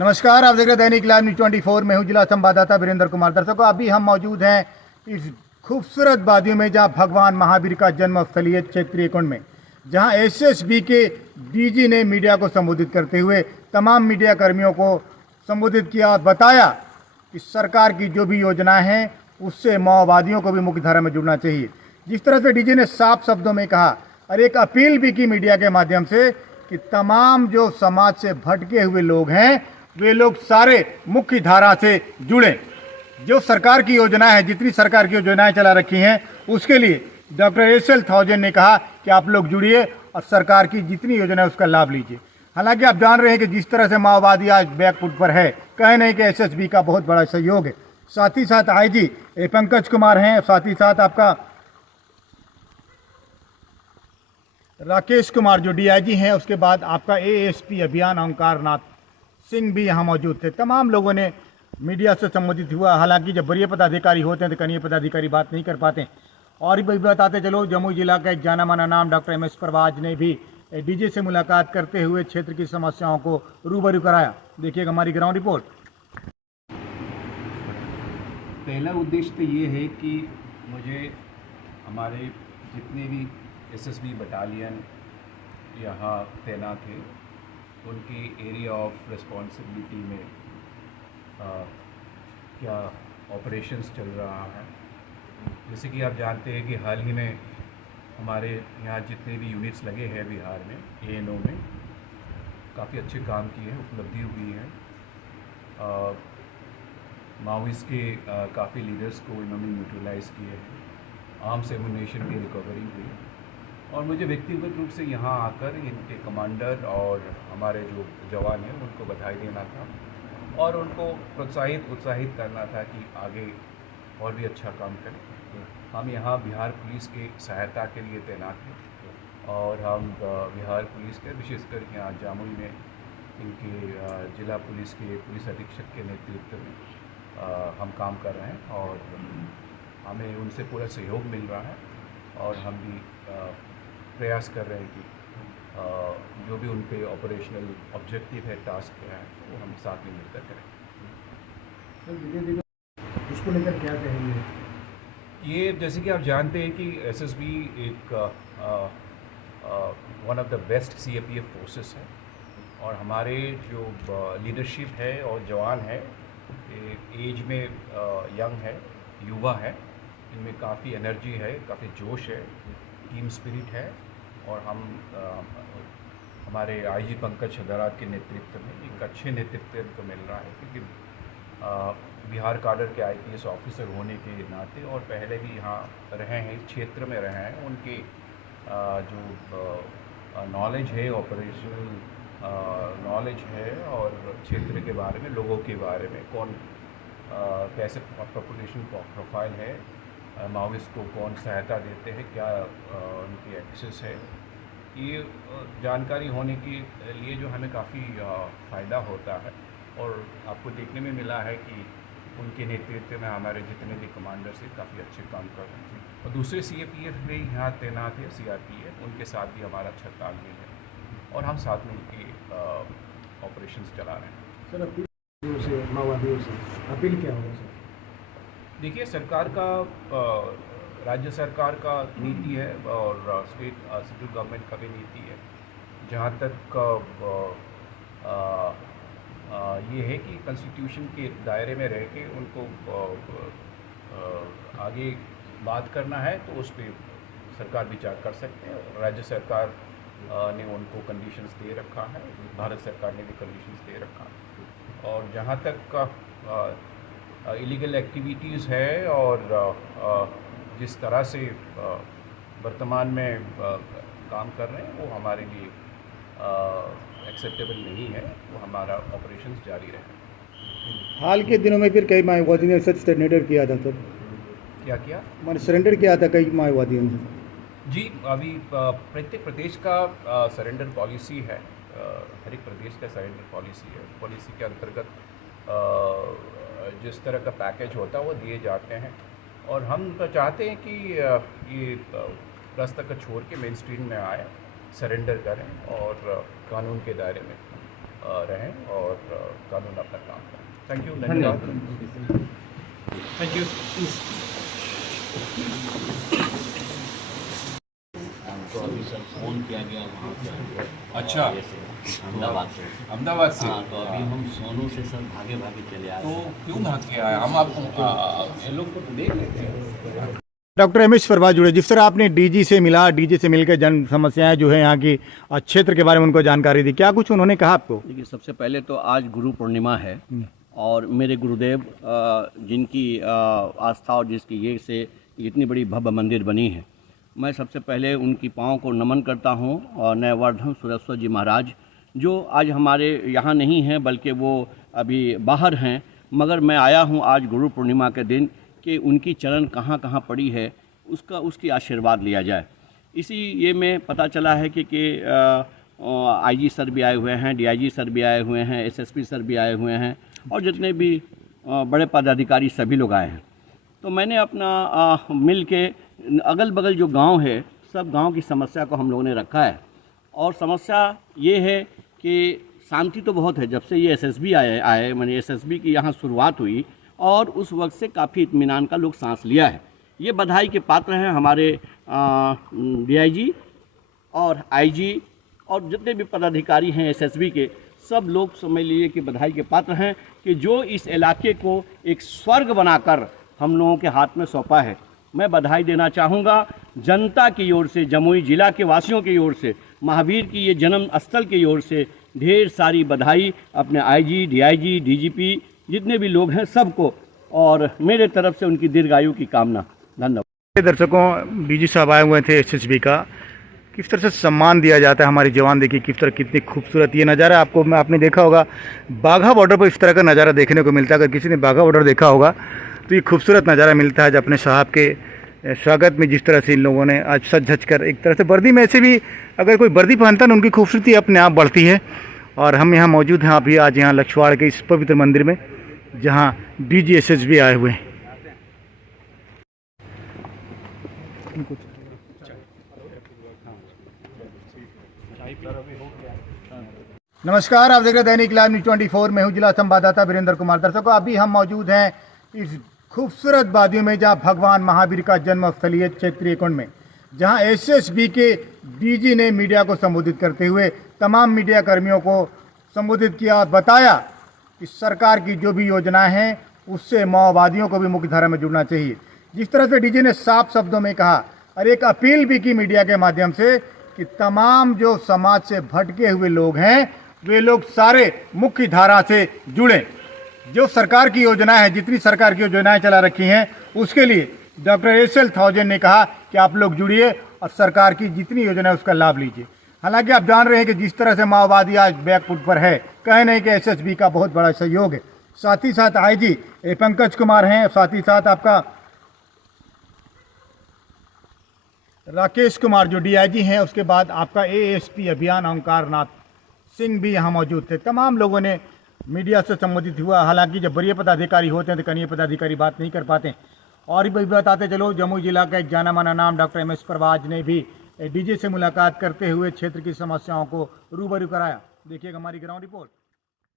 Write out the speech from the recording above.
नमस्कार, आप देख रहे हैं दैनिक लाइव न्यूज 24 में हूँ जिला संवाददाता वीरेंद्र कुमार। दर्शकों, अभी हम मौजूद हैं इस खूबसूरत वादियों में जहाँ भगवान महावीर का जन्म स्थली है, क्षेत्रीय कुंड में, जहाँ एसएसबी के डीजी ने मीडिया को संबोधित करते हुए तमाम मीडिया कर्मियों को संबोधित किया और बताया कि सरकार की जो भी योजनाएं हैं उससे माओवादियों को भी मुख्य धारा में जुड़ना चाहिए। जिस तरह से डीजी ने साफ शब्दों में कहा और एक अपील भी की मीडिया के माध्यम से कि तमाम जो समाज से भटके हुए लोग हैं वे लोग सारे मुख्य धारा से जुड़ें। जो सरकार की योजनाएं हैं, जितनी सरकार की योजनाएं चला रखी हैं, उसके लिए डॉक्टर एस.एल. थाउजेंड ने कहा कि आप लोग जुड़िए और सरकार की जितनी योजना है उसका लाभ लीजिए। हालांकि आप जान रहे हैं कि जिस तरह से माओवादी आज बैकफुट पर है, कहे नहीं कि एसएसबी का बहुत बड़ा सहयोग है। साथ ही साथ आईजी पंकज कुमार हैं, साथ ही साथ आपका राकेश कुमार जो डीआईजी हैं, उसके बाद आपका एएसपी अभियान ओंकार नाथ सिंह भी यहाँ मौजूद थे। तमाम लोगों ने मीडिया से संबोधित हुआ। हालांकि जब वरीय पदाधिकारी होते हैं तो कनीय पदाधिकारी बात नहीं कर पाते। और भी बताते चलो, जमुई जिला का एक जाना माना नाम डॉक्टर एम.एस. परवाज ने भी डीजे से मुलाकात करते हुए क्षेत्र की समस्याओं को रूबरू कराया। देखिएगा हमारी ग्राउंड रिपोर्ट। पहला उद्देश्य तो ये है कि मुझे हमारे जितने भी एसएसबी बटालियन यहाँ तैनात हैं उनकी एरिया ऑफ रिस्पॉन्सिबिलिटी में क्या ऑपरेशंस चल रहा है। जैसे कि आप जानते हैं कि हाल ही में हमारे यहाँ जितने भी यूनिट्स लगे हैं बिहार में एएनओ में काफ़ी अच्छे काम किए हैं, उपलब्धि हुई है। माओइस्ट के काफ़ी लीडर्स को इन्होंने न्यूट्रलाइज़ किए हैं, आर्म्स एमुनेशन की रिकवरी हुई। और मुझे व्यक्तिगत रूप से यहाँ आकर इनके कमांडर और हमारे जो जवान हैं उनको बधाई देना था और उनको उत्साहित करना था कि आगे और भी अच्छा काम करें। हम यहाँ बिहार पुलिस की सहायता के लिए तैनात हैं और हम बिहार पुलिस के विशेषकर यहाँ जामुई में इनके जिला पुलिस के पुलिस अधीक्षक के नेतृत्व में हम काम कर रहे हैं और हमें उनसे पूरा सहयोग मिल रहा है और हम भी प्रयास कर रहे हैं कि जो भी उनके ऑपरेशनल ऑब्जेक्टिव है, टास्क है, वो हम साथ में मिलकर करें। सर, इसको लेकर क्या कहेंगे? ये जैसे कि आप जानते हैं कि एसएसबी एक one of the best CAPF forces है और हमारे जो लीडरशिप है और जवान है एज में यंग है, युवा है, इनमें काफ़ी एनर्जी है, काफ़ी जोश है, टीम स्पिरिट है और हम हमारे आईजी पंकज हजारात के नेतृत्व में एक अच्छे नेतृत्व को मिल रहा है क्योंकि बिहार काडर के आईपीएस ऑफिसर होने के नाते और पहले भी यहाँ रहे हैं, इस क्षेत्र में रहे हैं, उनके जो नॉलेज है, ऑपरेशनल नॉलेज है और क्षेत्र के बारे में, लोगों के बारे में, कौन कैसे पॉपुलेशन प्रोफाइल है, माओइस्ट को कौन सहायता देते हैं, क्या उनकी एक्सेस है, ये जानकारी होने के लिए जो हमें काफ़ी फ़ायदा होता है। और आपको देखने में मिला है कि उनके नेतृत्व में हमारे जितने भी कमांडर्स हैं काफ़ी अच्छे काम कर रहे हैं और दूसरे सीएपीएफ भी यहाँ तैनात है, सीआरपीएफ, उनके साथ भी हमारा अच्छा तालमेल है और हम साथ में उनके ऑपरेशंस चला रहे हैं। सर, अपील से माओवादियों से अपील क्या होगा? सर, देखिए, सरकार का राज्य सरकार का नीति है और स्टेट सेंट्रल गवर्नमेंट का भी नीति है। जहाँ तक ये है कि कॉन्स्टिट्यूशन के दायरे में रह के उनको आगे बात करना है तो उस पर सरकार विचार कर सकते हैं। राज्य सरकार ने उनको कंडीशंस दे रखा है, भारत सरकार ने भी कंडीशंस दे रखा है। और जहाँ तक इलीगल एक्टिविटीज़ है और जिस तरह से वर्तमान में काम कर रहे हैं वो हमारे लिए एक्सेप्टेबल नहीं है, वो हमारा ऑपरेशंस जारी रहे। हाल के दिनों में फिर कई माओवादियों ने सच सरेंडर किया था। सर, क्या किया? मैंने सरेंडर किया था कई माओवादियों ने। जी, अभी प्रत्येक प्रदेश का सरेंडर पॉलिसी है, हर एक प्रदेश का सरेंडर पॉलिसी है। पॉलिसी के अंतर्गत जिस तरह का पैकेज होता है वो दिए जाते हैं और हम तो चाहते हैं कि ये रास्ता का छोड़ के मेन स्ट्रीम में आए, सरेंडर करें और कानून के दायरे में रहें और कानून अपना काम करें। थैंक यू, धन्यवाद। Thank you. हमको अभी सर फ़ोन किया गया वहाँ से। अच्छा। ये से अहमदाबाद से। अहमदाबाद से? हाँ, तो अभी हम सोनू से सर भागे भागे चले आए। तो क्यों भाग के आए? हम आप ये लोग को देख लेते हैं। डॉक्टर एम एस परवाज जुड़े, जिस तरह आपने डीजी से मिला, डीजी से मिलकर जन समस्याएं जो है यहाँ की क्षेत्र के बारे में उनको जानकारी दी, क्या कुछ उन्होंने कहा आपको? देखिए, सबसे पहले तो आज गुरु पूर्णिमा है और मेरे गुरुदेव जिनकी आस्था और जिसकी ये से इतनी बड़ी भव्य मंदिर बनी है, मैं सबसे पहले उनकी पाँव को नमन करता हूँ। और नयवर्धन सुरेश्वर जी महाराज जो आज हमारे यहाँ नहीं हैं बल्कि वो अभी बाहर हैं, मगर मैं आया हूँ आज गुरु पूर्णिमा के दिन कि उनकी चरण कहाँ कहाँ पड़ी है उसकी आशीर्वाद लिया जाए। इसी ये में पता चला है कि आईजी सर भी आए हुए हैं, डीआईजी सर भी आए हुए हैं, एसएसपी सर भी आए हुए हैं और जितने भी बड़े पदाधिकारी सभी लोग आए हैं। तो मैंने अपना मिल के अगल बगल जो गांव है सब गांव की समस्या को हम लोगों ने रखा है। और समस्या ये है कि शांति तो बहुत है जब से ये एसएसबी आए मैंने एसएसबी की यहाँ शुरुआत हुई और उस वक्त से काफ़ी इत्मीनान का लोग सांस लिया है। ये बधाई के पात्र हैं हमारे डीआईजी और आईजी और जितने भी पदाधिकारी हैं एसएसबी के, सब लोग समझ लीजिए कि बधाई के पात्र हैं कि जो इस इलाके को एक स्वर्ग बनाकर हम लोगों के हाथ में सौंपा है। मैं बधाई देना चाहूँगा जनता की ओर से, जमुई जिला के वासियों की ओर से, महावीर की ये जन्म स्थल की ओर से ढेर सारी बधाई अपने आईजी, डीआईजी, डीजीपी जितने भी लोग हैं सबको, और मेरे तरफ से उनकी दीर्घायु की कामना। धन्यवाद। दर्शकों, डीजी साहब आए हुए थे एसएसबी का, किस तरह से सम्मान दिया जाता है हमारे जवान। देखिए किस तरह, कितनी खूबसूरत ये नज़ारा आपने देखा होगा बाघा बॉर्डर पर इस तरह का नज़ारा देखने को मिलता है। अगर किसी ने बाघा बॉर्डर देखा होगा तो ये खूबसूरत नज़ारा मिलता है जब अपने साहब के स्वागत में जिस तरह से इन लोगों ने आज सज धज कर, एक तरह से वर्दी में ऐसे भी अगर कोई वर्दी पहनता है ना उनकी खूबसूरती अपने आप बढ़ती है। और हम यहाँ मौजूद हैं अभी आज यहाँ लक्षवाड़ के इस पवित्र मंदिर में जहाँ डीजी एसएसबी आए हुए हैं। नमस्कार, आप देख रहे हैं दैनिक लाइव न्यूज़ 24 में हूँ जिला संवाददाता वीरेंद्र कुमार। दर्शकों, अभी हम मौजूद हैं इस खूबसूरत वादियों में जहाँ भगवान महावीर का जन्म स्थलीय क्षेत्रीय कुंड में, जहाँ एसएसबी के डीजी ने मीडिया को संबोधित करते हुए तमाम मीडिया कर्मियों को संबोधित किया और बताया कि सरकार की जो भी योजनाएं हैं उससे माओवादियों को भी मुख्यधारा में जुड़ना चाहिए। जिस तरह से डीजी ने साफ शब्दों में कहा और एक अपील भी की मीडिया के माध्यम से कि तमाम जो समाज से भटके हुए लोग हैं वे लोग सारे मुख्य धारा से जुड़ें। जो सरकार की योजनाएं हैं, जितनी सरकार की योजनाएं चला रखी हैं उसके लिए डॉक्टर एसएल थाउजेंड ने कहा कि आप लोग जुड़िए और सरकार की जितनी योजना है उसका लाभ लीजिए। हालांकि आप जान रहे हैं कि जिस तरह से माओवादी आज बैकफुट पर है, कहे नहीं कि एसएसबी का बहुत बड़ा सहयोग है। साथ ही साथ आईजी पंकज कुमार हैं, साथ ही साथ आपका राकेश कुमार जो डीआईजी हैं, उसके बाद आपका एएसपी अभियान ओंकार नाथ सिंह भी यहाँ मौजूद थे। तमाम लोगों ने मीडिया से संबोधित हुआ। हालांकि जब वरीय पदाधिकारी होते हैं तो कनीय पदाधिकारी बात नहीं कर पाते। और भी बताते चलो, जमुई जिला का एक जाना माना नाम डॉक्टर एम एस परवाज ने भी डीजे से मुलाकात करते हुए क्षेत्र की समस्याओं को रूबरू कराया। देखिएगा हमारी ग्राउंड रिपोर्ट।